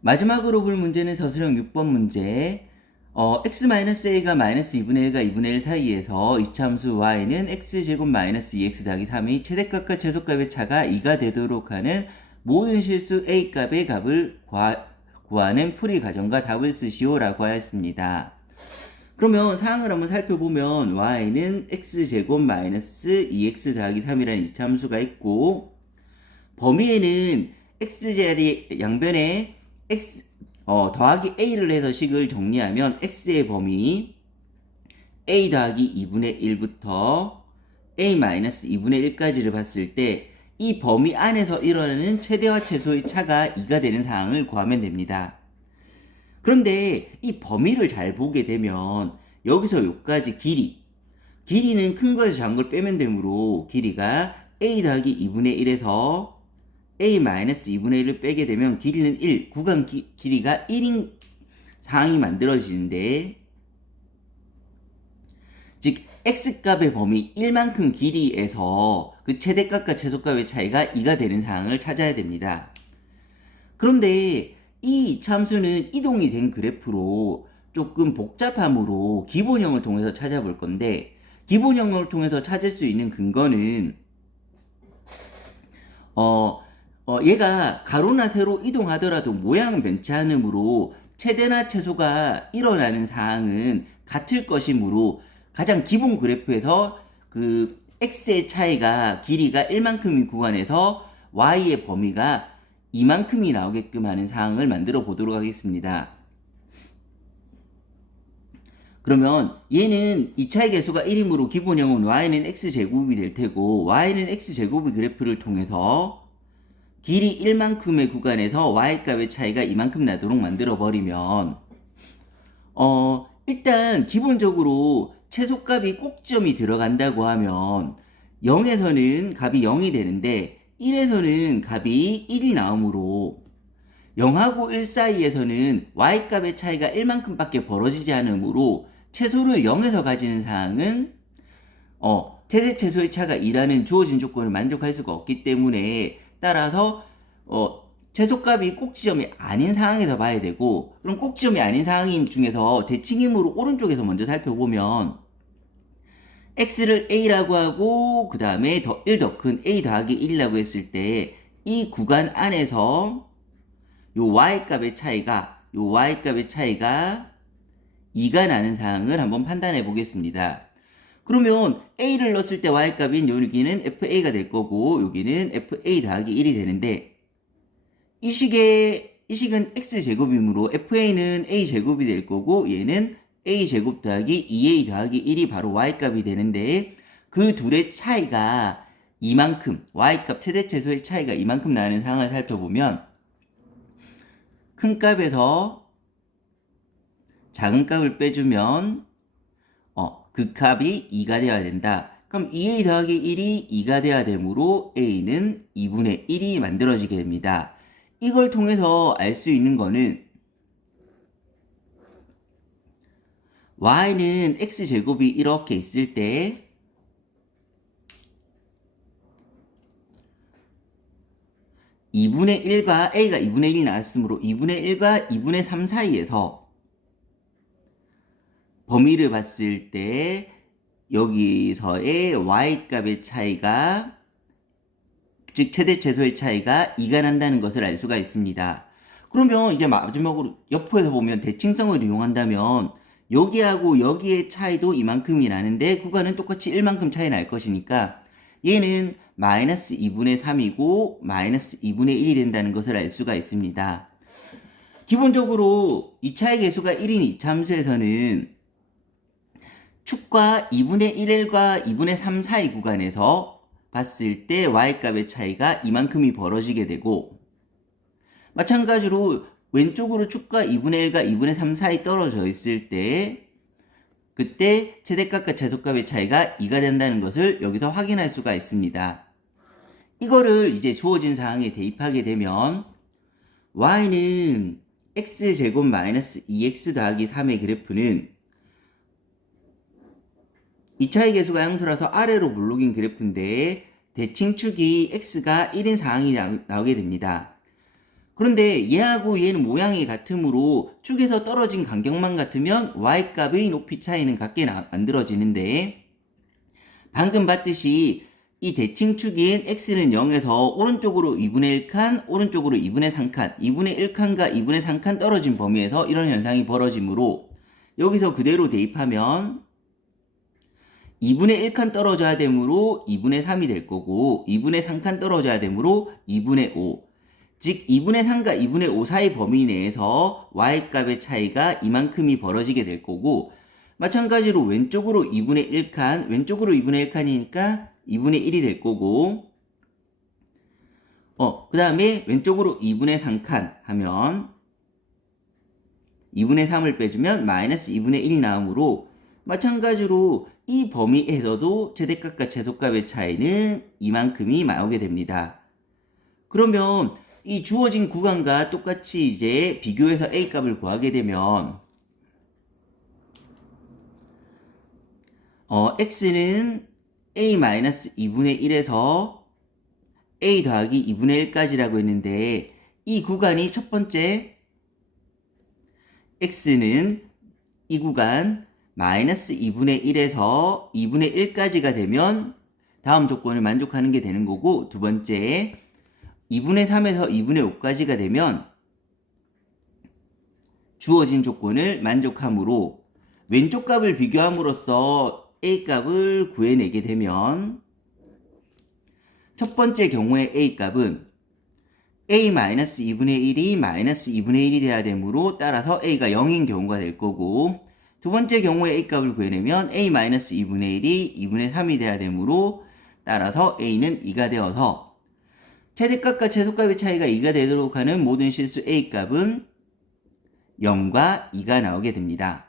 마지막으로 볼 문제는 서술형 6번 문제. x-a가 마이너스 2분의 1과 2분의 1 사이에서 이차함수 y는 x제곱 마이너스 2x 더하기 3의 최대값과 최소값의 차가 2가 되도록 하는 모든 실수 a 값의 값을 구하는 풀이 과정과 답을 쓰시오 라고 하였습니다. 그러면 사항을 한번 살펴보면 y는 x제곱 마이너스 2x 더하기 3이라는 이차함수가 있고, 범위에는 x자리 양변에 x 더하기 a를 해서 식을 정리하면 x의 범위 a 더하기 2분의 1부터 a 마이너스 2분의 1까지를 봤을 때 이 범위 안에서 일어나는 최대와 최소의 차가 2가 되는 사항을 구하면 됩니다. 그런데 이 범위를 잘 보게 되면 여기서 여기까지 길이는 큰 거에서 작은 걸 빼면 되므로 길이가 a 더하기 2분의 1에서 a-2분의 1을 빼게 되면 길이는 1, 구간 길이가 1인 상황이 만들어지는데, 즉 x값의 범위 1만큼 길이에서 그 최대값과 최소값의 차이가 2가 되는 상황을 찾아야 됩니다. 그런데 이 참수는 이동이 된 그래프로 조금 복잡함으로 기본형을 통해서 찾아볼 건데, 기본형을 통해서 찾을 수 있는 근거는 얘가 가로나 세로 이동하더라도 모양은 변치 않으므로 최대나 최소가 일어나는 사항은 같을 것이므로 가장 기본 그래프에서 그 x의 차이가 길이가 1만큼인 구간에서 y의 범위가 2만큼이 나오게끔 하는 사항을 만들어 보도록 하겠습니다. 그러면 얘는 2차의 개수가 1이므로 기본형은 y는 x제곱이 될 테고, y는 x제곱의 그래프를 통해서 길이 1만큼의 구간에서 y값의 차이가 이만큼 나도록 만들어 버리면 일단 기본적으로 최소값이 꼭지점이 들어간다고 하면 0에서는 값이 0이 되는데 1에서는 값이 1이 나오므로 0하고 1 사이에서는 y값의 차이가 1만큼밖에 벌어지지 않으므로 최소를 0에서 가지는 사항은 최대 최소의 차가 2라는 주어진 조건을 만족할 수가 없기 때문에, 따라서 최소값이 꼭지점이 아닌 상황에서 봐야 되고, 그럼 꼭지점이 아닌 상황인 중에서 대칭임으로 오른쪽에서 먼저 살펴보면 x를 a라고 하고 그 다음에 1 더 큰 a 더하기 1이라고 했을 때 이 구간 안에서 요 y값의 차이가 2가 나는 사항을 한번 판단해 보겠습니다. 그러면 a를 넣었을 때 y값인 여기는 fa가 될 거고 여기는 fa 더하기 1이 되는데, 이 식은 x제곱이므로 fa는 a제곱이 될 거고 얘는 a제곱 더하기 2a 더하기 1이 바로 y값이 되는데, 그 둘의 차이가 이만큼, y값 최대 최소의 차이가 이만큼 나는 상황을 살펴보면 큰 값에서 작은 값을 빼주면 그 값이 2가 되어야 된다. 그럼 2a 더하기 1이 2가 되어야 되므로 a는 2분의 1이 만들어지게 됩니다. 이걸 통해서 알 수 있는 거는 y는 x제곱이 이렇게 있을 때 (2분의 1과) a가 2분의 1이 나왔으므로 2분의 1과 2분의 3 사이에서 범위를 봤을 때 여기서의 y값의 차이가, 즉 최대 최소의 차이가 2가 난다는 것을 알 수가 있습니다. 그러면 이제 마지막으로 옆에서 보면 대칭성을 이용한다면 여기하고 여기의 차이도 이만큼이 나는데 구간은 똑같이 1만큼 차이 날 것이니까 얘는 마이너스 2분의 3이고 마이너스 2분의 1이 된다는 것을 알 수가 있습니다. 기본적으로 2차의 개수가 1인 이차함수에서는 축과 2분의 1과 2분의 3 사이 구간에서 봤을 때 y값의 차이가 이만큼이 벌어지게 되고, 마찬가지로 왼쪽으로 축과 2분의 1과 2분의 3 사이 떨어져 있을 때 그때 최대값과 최소값의 차이가 2가 된다는 것을 여기서 확인할 수가 있습니다. 이거를 이제 주어진 사항에 대입하게 되면 y는 x제곱 마이너스 2x 더하기 3의 그래프는 2차의 개수가 양수라서 아래로 물록인 그래프인데 대칭축이 x가 1인 상황이 나오게 됩니다. 그런데 얘하고 얘는 모양이 같으므로 축에서 떨어진 간격만 같으면 y값의 높이 차이는 같게 만들어지는데, 방금 봤듯이 이 대칭축인 x는 0에서 오른쪽으로 2분의 1칸, 오른쪽으로 2분의 3칸, 2분의 1칸과 2분의 3칸 떨어진 범위에서 이런 현상이 벌어지므로 여기서 그대로 대입하면 2분의 1칸 떨어져야 되므로 2분의 3이 될 거고, 2분의 3칸 떨어져야 되므로 2분의 5. 즉 2분의 3과 2분의 5 사이 범위 내에서 y값의 차이가 이만큼이 벌어지게 될 거고, 마찬가지로 왼쪽으로 2분의 1칸, 왼쪽으로 2분의 1칸이니까 2분의 1이 될 거고, 그 다음에 왼쪽으로 2분의 3칸 하면 2분의 3을 빼주면 마이너스 2분의 1이 나오므로, 마찬가지로 이 범위에서도 최대값과 최소값의 차이는 이만큼이 나오게 됩니다. 그러면 이 주어진 구간과 똑같이 이제 비교해서 A값을 구하게 되면 X는 A-2분의 1에서 A 더하기 2분의 1까지라고 했는데, 이 구간이 첫 번째 X는 이 구간 마이너스 2분의 1에서 2분의 1까지가 되면 다음 조건을 만족하는 게 되는 거고, 두 번째 2분의 3에서 2분의 5까지가 되면 주어진 조건을 만족하므로 왼쪽 값을 비교함으로써 A값을 구해내게 되면, 첫 번째 경우에 A값은 A-2분의 1이 마이너스 2분의 1이 돼야 되므로 따라서 A가 0인 경우가 될 거고, 두 번째 경우에 A값을 구해내면 A-2분의 1이 2분의 3이 돼야 되므로 따라서 A는 2가 되어서 최대값과 최소값의 차이가 2가 되도록 하는 모든 실수 A값은 0과 2가 나오게 됩니다.